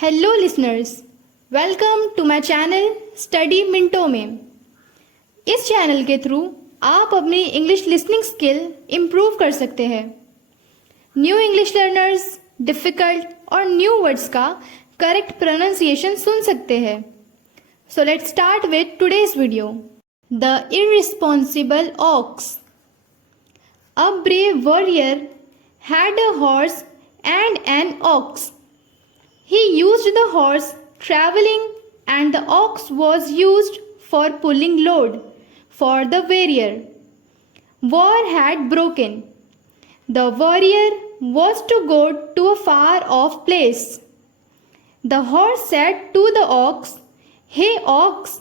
Hello listeners, welcome to my channel study मिनटों में। इस चैनल के थ्रू आप अपनी इंग्लिश लिसनिंग स्किल इम्प्रूव कर सकते हैं। न्यू इंग्लिश लर्नर्स डिफ़िकल्ट और न्यू वर्ड्स का करेक्ट प्रोनाउंसिएशन सुन सकते हैं। So let's start with today's video. The irresponsible ox. A brave warrior had a horse and an ox. He used the horse traveling and the ox was used for pulling load for the warrior. War had broken. The warrior was to go to a far off place. The horse said to the ox, "Hey ox,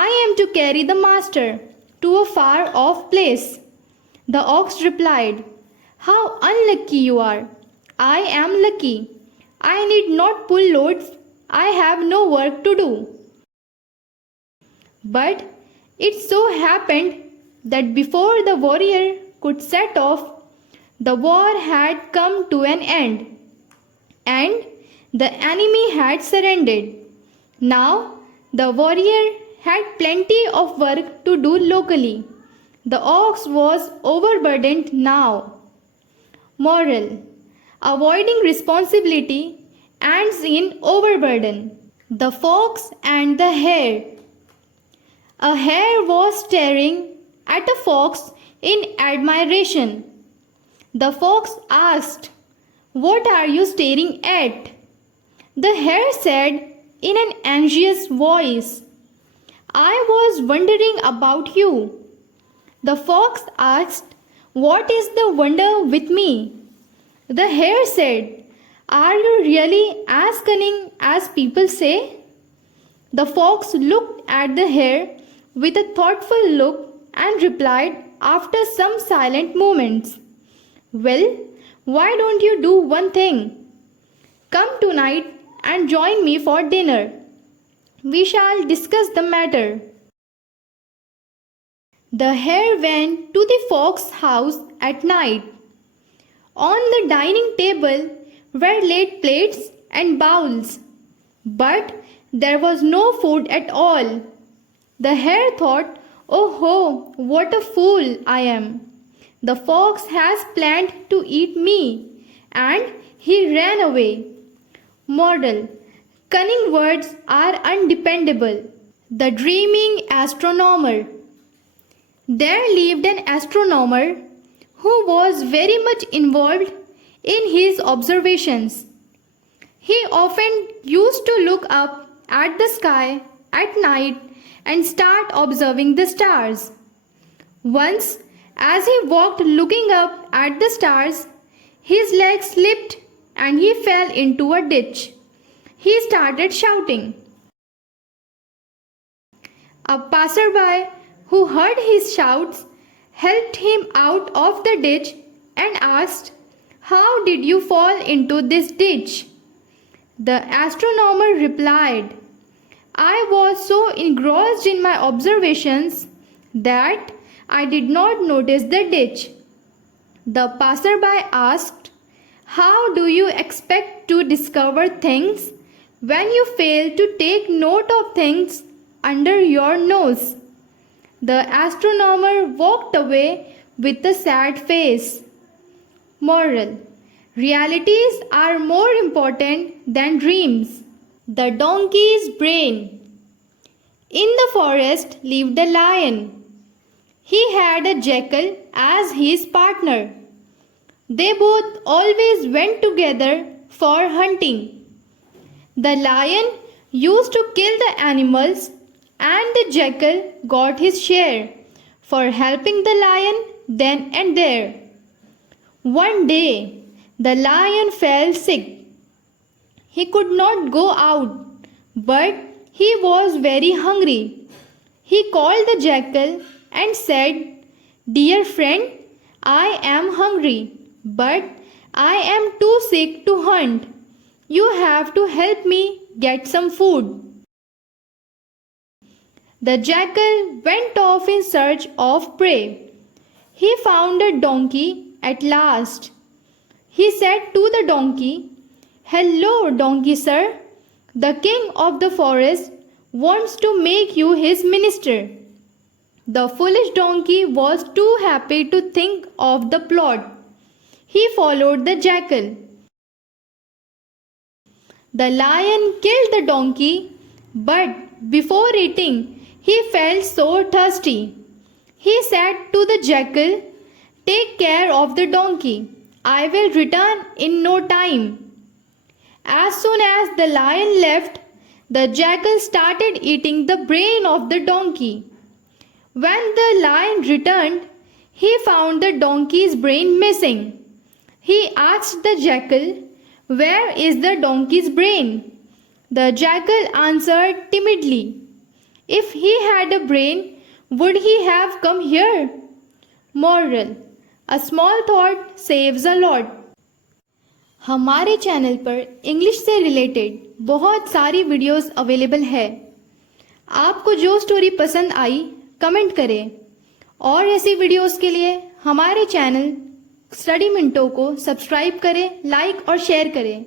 I am to carry the master to a far off place." The ox replied, "How unlucky you are! I am lucky. I need not pull loads. I have no work to do." But it so happened that before the warrior could set off, the war had come to an end, and the enemy had surrendered. Now the warrior had plenty of work to do locally. The ox was overburdened now. Moral: avoiding responsibility ends in overburden. The fox and the hare. A hare was staring at a fox in admiration. The fox asked, "What are you staring at?" The hare said in an anxious voice, "I was wondering about you." The fox asked, "What is the wonder with me?" The hare said, "Are you really as cunning as people say?" The fox looked at the hare with a thoughtful look and replied after some silent moments, "Well, why don't you do one thing? Come tonight and join me for dinner. We shall discuss the matter." The hare went to the fox's house at night. On the dining table were laid plates and bowls, but there was no food at all. The hare thought, "Oh ho, what a fool I am! The fox has planned to eat me," and he ran away. Moral: cunning words are undependable. The dreaming astronomer. There lived an astronomer who was very much involved in his observations. He often used to look up at the sky at night and start observing the stars. Once, as he walked looking up at the stars, his leg slipped and he fell into a ditch. He started shouting. A passerby who heard his shouts helped him out of the ditch and asked, "How did you fall into this ditch?" The astronomer replied, "I was so engrossed in my observations that I did not notice the ditch." The passerby asked, "How do you expect to discover things when you fail to take note of things under your nose?" The astronomer walked away with a sad face. Moral: realities are more important than dreams. The donkey's brain. In the forest lived a lion. He had a jackal as his partner. They both always went together for hunting. The lion used to kill the animals, and the jackal got his share for helping the lion then and there. One day, the lion fell sick. He could not go out, but he was very hungry. He called the jackal and said, "Dear friend, I am hungry, but I am too sick to hunt. You have to help me get some food." The jackal went off in search of prey. He found a donkey at last. He said to the donkey, "Hello, donkey sir. The king of the forest wants to make you his minister. The foolish donkey was too happy to think of the plot. He followed the jackal. The lion killed the donkey, but before eating, he felt so thirsty. He said to the jackal, "Take care of the donkey. I will return in no time." As soon as the lion left, the jackal started eating the brain of the donkey. When the lion returned, he found the donkey's brain missing. He asked the jackal, "Where is the donkey's brain?" The jackal answered timidly, "If he had a brain, would he have come here?" Moral: A small thought saves a lot. हमारे channel पर English से related बहुत सारी videos available है। आपको जो story पसंद आई comment करें और ऐसी वीडियोस के लिए हमारे चैनल स्टडी मिंटो को सब्सक्राइब करें, लाइक और शेयर करें।